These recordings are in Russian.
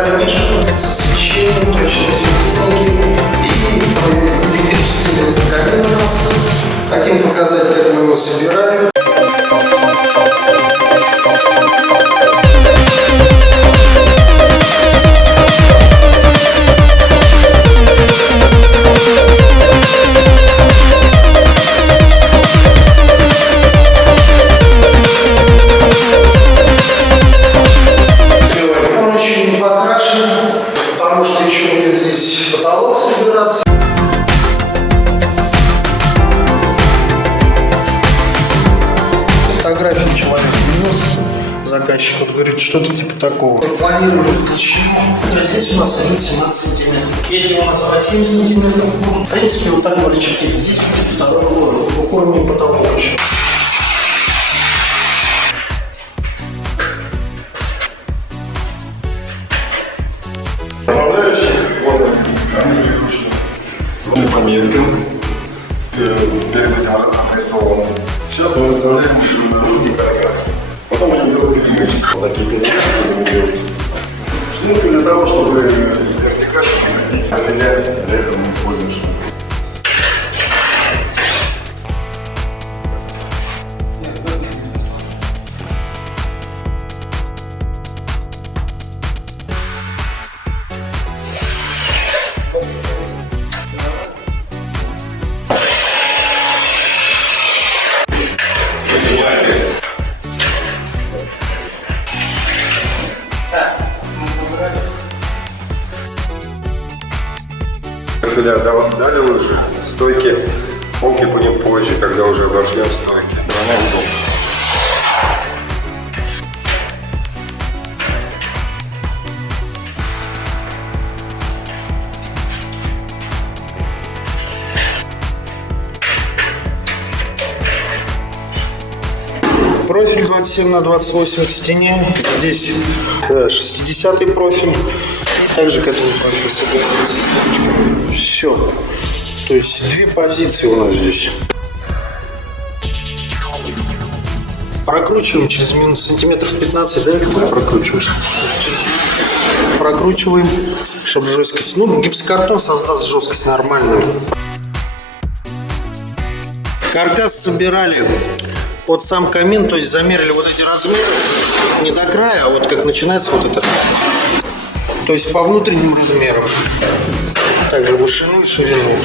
собрали нишу с освещением, точные светильники и электрический камин у нас. Хотим показать, как мы его собирали. Потому что еще будет здесь потолок собираться. Фотографии человек принес. Заказчик вот говорит, что-то типа такого. Планировали толщину. Здесь у нас идет 17 сантиметров. Эти у нас по 7 сантиметров. В принципе, вот так говорит 4. Здесь будет второй уровень потолок еще. По меткам, перед этим отрисован. Сейчас мы выставляем наружный каркас. Потом будем делать перемычки. Такие перемычки будем делать. Шнурки для того, чтобы вертикально сохранить материал. Для этого мы используем шнурки. Далее уже стойки, полки будем позже, когда уже обошьем стойки. Равняем угол. Профиль 27 на 28 к стене. Здесь 60-й профиль. И также к этому профилю собирается. Все. То есть две позиции у нас здесь. Прокручиваем через минус сантиметров 15, да? Прокручиваешь. Прокручиваем, чтобы жесткость. Ну, гипсокартон создаст жесткость нормальную. Каркас собирали под сам камин, то есть замерили вот эти размеры не до края, а вот как начинается вот это. То есть по внутренним размерам. Также вышину и ширину.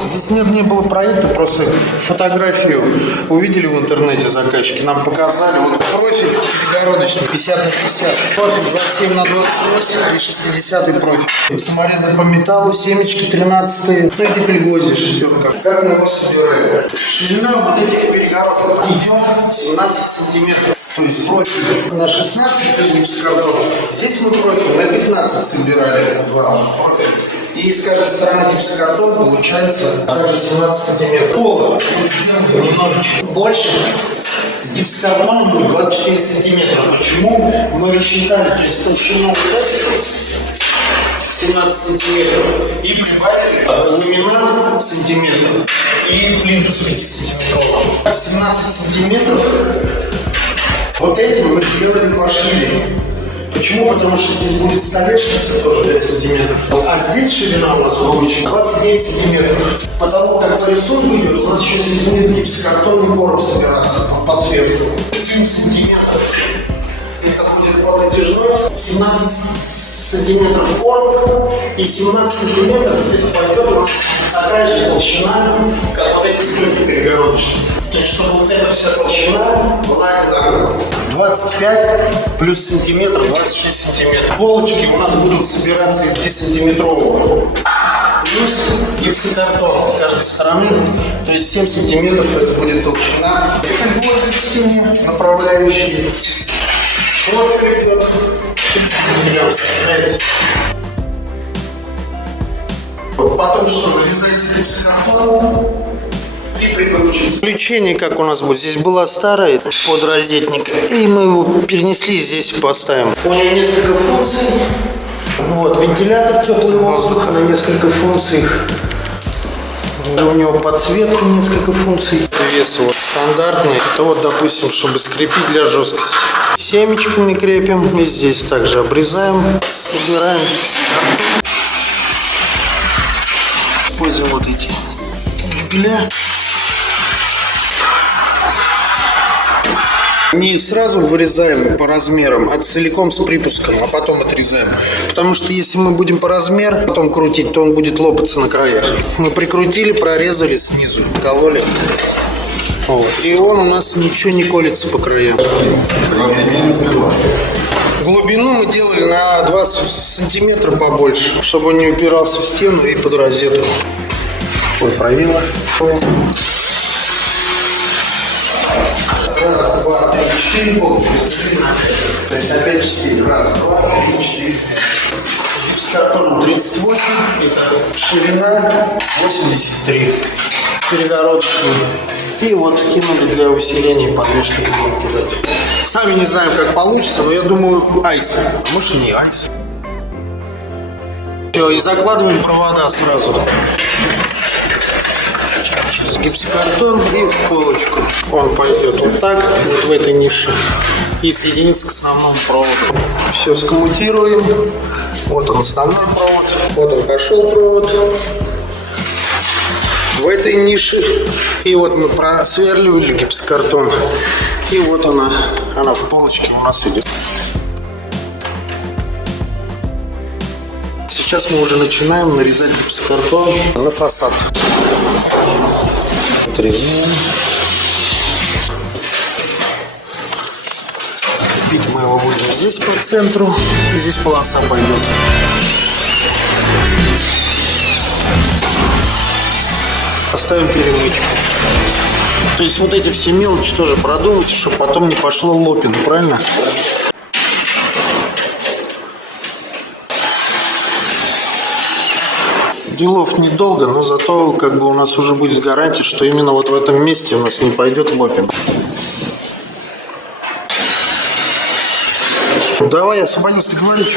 Здесь не было проекта, просто фотографию увидели в интернете заказчики, нам показали. Вот профиль перегородочный 50 на 50, профиль 27 на 28 и 60 профиль. Саморезы по металлу, семечки 13, ну и гипельгозишь, все. Как мы его собираем? Ширина вот этих перегородок идет 17 сантиметров. То есть профиль на 16, то есть гипсокартон. Здесь мы профиль на 15 собирали. Профиль. И с каждой стороны гипсокартон получается также 17 сантиметров. Пола немножечко больше. С гипсокартоном будет 24 сантиметра. Почему? Мы рассчитали, то есть толщину 17 сантиметров и прибавили ламинат сантиметр и плинтус 5 сантиметров. 17 сантиметров. Вот этим мы сделали пошире. Почему? Потому что здесь будет столешница тоже 5 сантиметров. А здесь ширина у нас получится 29 сантиметров. Потолок, как по рисунку идет, у нас еще здесь будет гипсокартонный короб собираться под подсветку. 7 сантиметров. Это будет полнотяжной. 17 сантиметров короб и 17 сантиметров это пойдет у нас такая же толщина, как вот эти стойки перегородочные. То есть, чтобы вот эта вся толщина была одинаковая. 25 плюс сантиметр, 26 сантиметров. Полочки у нас будут собираться из 10-сантиметрового. Плюс гипсокартон с каждой стороны. То есть 7 сантиметров это будет толщина. Это будет в стене направляющие. Профиль идет. Потом что, вырезается гипсокартон и прикручивается. Включение как у нас будет. Здесь была старая подрозетник, и мы его перенесли, здесь поставим. У него несколько функций. Вот, вентилятор теплый воздух на несколько функций. У него подсветка, несколько функций. Вес вот стандартный. Это вот, допустим, чтобы скрепить для жесткости. Семечками крепим. И здесь также обрезаем, собираем. Используем вот эти гибеля. Не сразу вырезаем по размерам, а целиком с припуском, а потом отрезаем. Потому что если мы будем по размеру потом крутить, то он будет лопаться на краях. Мы прикрутили, прорезали снизу, кололи. Вот. И он у нас ничего не колется по краям. Глубину мы делали на 20 сантиметров побольше, чтобы он не упирался в стену и под розетку. Ой, провела. Раз, два, три, 4 полки. То есть опять 4. Раз, два, три, 4. С картоном 38. Это ширина 83. Перегородки. И вот кинули для усиления по 2 штуки будем кидать. Сами не знаем, как получится, но я думаю, айс. А может и не айс. Все, и закладываем провода сразу. Через гипсокартон и в полочку. Он пойдет вот так, вот в этой нише. И соединится к основному проводу. Все скоммутируем. Вот он основной провод. Вот он пошел провод. В этой нише. И вот мы просверливали гипсокартон. И вот она в полочке у нас идет. Сейчас мы уже начинаем нарезать гипсокартон на фасад. Отрезаем. Крепить мы его будем здесь по центру. И здесь полоса пойдет. Поставим перемычку. То есть вот эти все мелочи тоже продумайте, чтобы потом не пошло лопин, правильно? Делов недолго, но зато как бы у нас уже будет гарантия, что именно вот в этом месте у нас не пойдет лопин. Давай, освободись, ты говоришь.